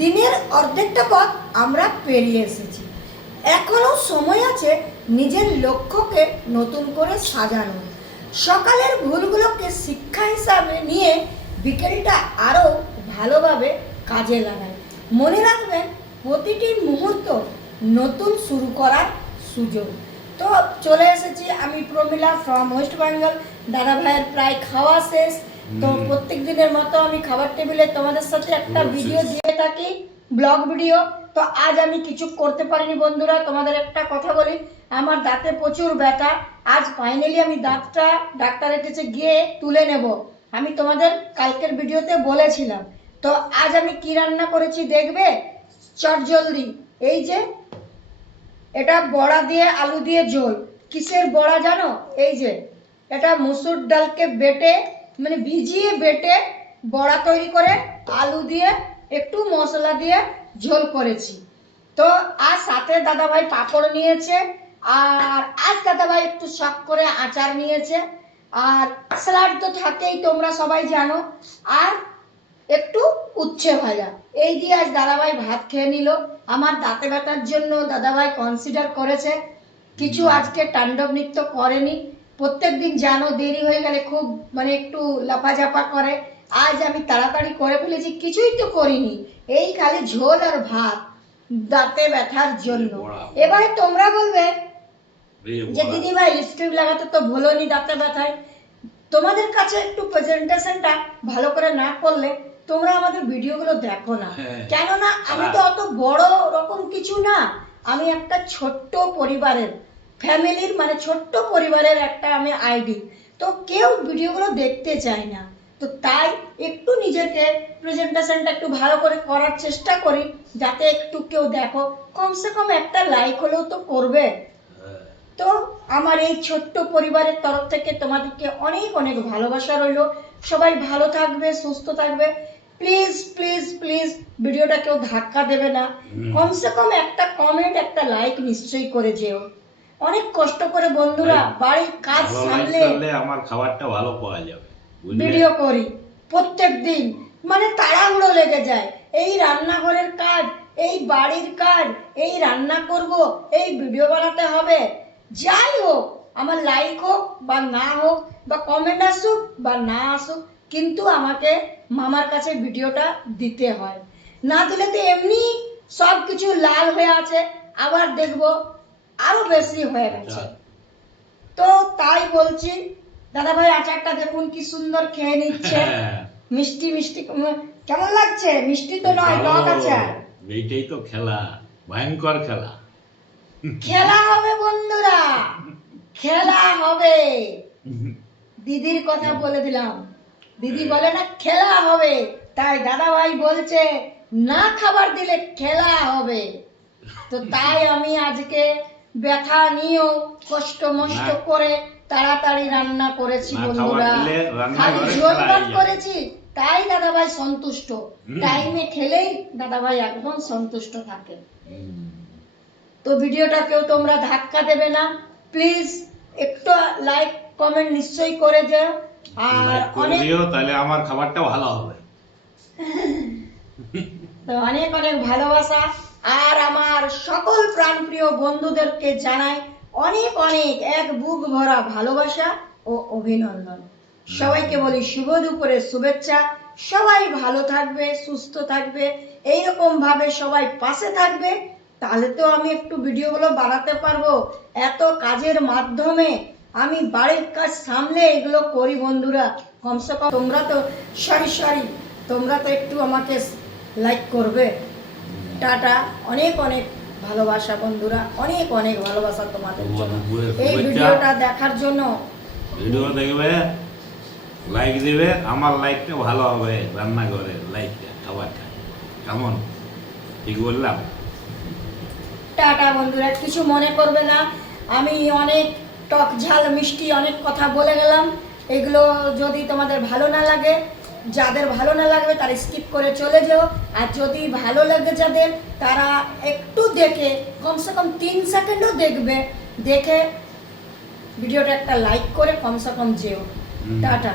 দিনের অর্ধেকটা পথ আমরা পেরিয়ে এসেছি। এখনো সময় আছে নিজের লক্ষ্যকে নতুন করে সাজানো। সকালের ভুলগুলোকে শিক্ষা হিসাবে নিয়ে বিকেলটা আরও ভালোভাবে কাজে লাগায়। মনে রাখবেন, প্রতিটি মুহূর্ত নতুন শুরু করার সুযোগ। তো চলে এসেছি আমি প্রমিলা ফ্রম ওয়েস্ট বেঙ্গল। দাদা ভাইয়ের প্রায় খাওয়া শেষ। তো প্রত্যেক দিনের মতো আমি খাবার টেবিলে তোমাদের সাথে একটা ভিডিও দিয়ে থাকি, ব্লগ ভিডিও। তো আজ আমি কিছু করতে পারিনি বন্ধুরা। তোমাদের একটা কথা বলি, আমার দাঁতে প্রচুর ব্যথা। আজ ফাইনালি আমি দাঁতটা ডাক্তারের কাছে গিয়ে তুলে নেব। আমি তোমাদের কালকের ভিডিওতে বলেছিলাম। তো আজ আমি কি রান্না করেছি দেখবে চটজলদি। এই যে এটা বড়া দিয়ে আলু দিয়ে ঝোল। কিসের বড়া জানো? এই যে এটা মুসুর ডালকে বেটে মানে ভিজিয়ে বেটে বড়া তৈরি করে আলু দিয়ে একটু মশলা দিয়ে ঝোল করেছি। তো আর সাথে দাদাভাই পাঁপড় নিয়েছে, আর আজ দাদাভাই একটু শখ করে আচার নিয়েছে, আর স্যালাড তো থাকেই, তোমরা সবাই জানো, আর একটু উচ্ছে ভাজা। এই দিয়ে আজ দাদাভাই ভাত খেয়ে নিল। আমার দাঁতে ব্যথার জন্য দাদাভাই কনসিডার করেছে, কিছু আজকে তাণ্ডব নৃত্য করেনি। প্রত্যেক দিন জানো দেরি হয়ে গেলে খুব মানে একটু লাফাঝাপা করে। আজ আমি তাড়াতাড়ি করে ফেলেছি, কিছুই তো করিনি, এই খালি ঝোল আর ভাত দাঁতে ব্যথার জন্য। এবারে তোমরা বলবে যে দিদি ভাই লিপস্টিক লাগাতে তো ভুলোনি দাঁতে ব্যথায়। তোমাদের কাছে একটু প্রেজেন্টেশনটা ভালো করে না করলে তোমরা আমাদের ভিডিওগুলো দেখো না। কেননা আমি তো অত বড় রকম কিছু না, আমি একটা ছোট্ট পরিবারের ফ্যামিলির মানে ছোট্ট পরিবারের একটা আমি আইডি। তো কেউ ভিডিওগুলো দেখতে চায় না। তো তাই একটু নিজেকে প্রেজেন্টেশনটা একটু ভালো করে করার চেষ্টা করি, যাতে একটু কেউ দেখো, কমসে কম একটা লাইক হলেও তো করবে। তো আমার এই ছোট্ট পরিবারের তরফ থেকে তোমাদেরকে অনেক অনেক ভালোবাসা রইল। সবাই ভালো থাকবে, সুস্থ থাকবে। প্লিজ প্লিজ প্লিজ ভিডিওটা কেউ ধাক্কা দেবে না। কমসে কম একটা কমেন্ট, একটা লাইক নিশ্চয়ই করে যেও। অনেক কষ্ট করে বন্ধুরা বাড়ির কাজ সামলে আমার খাবারটা ভালো পাওয়া যাবে ভিডিও করি প্রত্যেক দিন, মানে তাড়াহুড়ো লেগে যায়। এই রান্নাঘরের কাজ, এই বাড়ির কাজ, এই রান্না করব, এই ভিডিও বানাতে হবে। যাই হোক, আমার লাইক হোক বা না হোক, বা কমেন্ট আসুক বা না আসুক, কিন্তু আমাকে মামার কাছে ভিডিওটা দিতে হয়। না দিলে তো এমনি সব কিছু লাল হয়ে আছে, আবার দেখবো আরো বেশি হয়ে গেছে। তো তাই বলছি, দাদা ভাই আচারটা দেখুন কি সুন্দর খেয়ে নিচ্ছে। মিষ্টি মিষ্টি কেমন লাগছে? মিষ্টি তো নয়, টক আচার। এইটাই তো খেলা, ভয়ঙ্কর খেলা। খেলা হবে বন্ধুরা, খেলা হবে। দিদির কথা বলে দিলাম, দিদি বলে না খেলা হবে, তাই দাদা ভাই বলছে না খাবার দিলে খেলা হবে। তো তাই আমি আজকে ব্যথা নিয়েও কষ্ট মষ্ট করে তাড়াতাড়ি রান্না করেছি বন্ধুরা, খালি ঝোল ভাত করেছি, তাই দাদা ভাই সন্তুষ্ট। টাইমে খেলেই দাদা ভাই একদম সন্তুষ্ট থাকে। তো ভিডিওটা কেউ তোমরা ধাক্কা দেবে না, প্লিজ একটু লাইক কমেন্ট নিশ্চয়ই করে যেও। আর অনেক তাহলে আমার খাবারটা ভালো হবে। তো অনেক অনেক ভালোবাসা, আর আমার সকল প্রাণপ্রিয় বন্ধুদেরকে জানাই অনেক অনেক এক বুক ভরা ভালোবাসা ও অভিনন্দন। সবাইকে বলি শুভ দুপুরের শুভেচ্ছা। সবাই ভালো থাকবে, সুস্থ থাকবে, এইরকম ভাবে সবাই পাশে থাকবে, তাহলে তো আমি একটু ভিডিওগুলো বানাতে পারবো। এত কাজের মাধ্যমে আমি বাড়ির কাজ সামলে এগুলো করি বন্ধুরা। কমসে কম তোমরা তো সরি তোমরা তো একটু আমাকে লাইক করবে। টাটা, অনেক অনেক ভালোবাসা বন্ধুরা, অনেক অনেক ভালোবাসা তোমাদের জন্য, এই ভিডিওটা দেখার জন্য। ভিডিও দেখবে, লাইক দিবে, আমার লাইকটা ভালো হবে, রান্নাঘরের লাইকটা, খাবারটা কেমন, ঠিক বললাম? টাটা বন্ধুরা, কিছু মনে করবে না, আমি অনেক টক ঝাল মিষ্টি অনেক কথা বলে গেলাম। এগুলো যদি তোমাদের ভালো না লাগে, যাদের ভালো না লাগবে তারা স্কিপ করে চলে যেও, আর যদি ভালো লাগে যাদের তারা একটু দেখে কমসে কম 3 সেকেন্ডও দেখবে, দেখে ভিডিওটা একটা লাইক করে কমসে কম যেও। টাটা।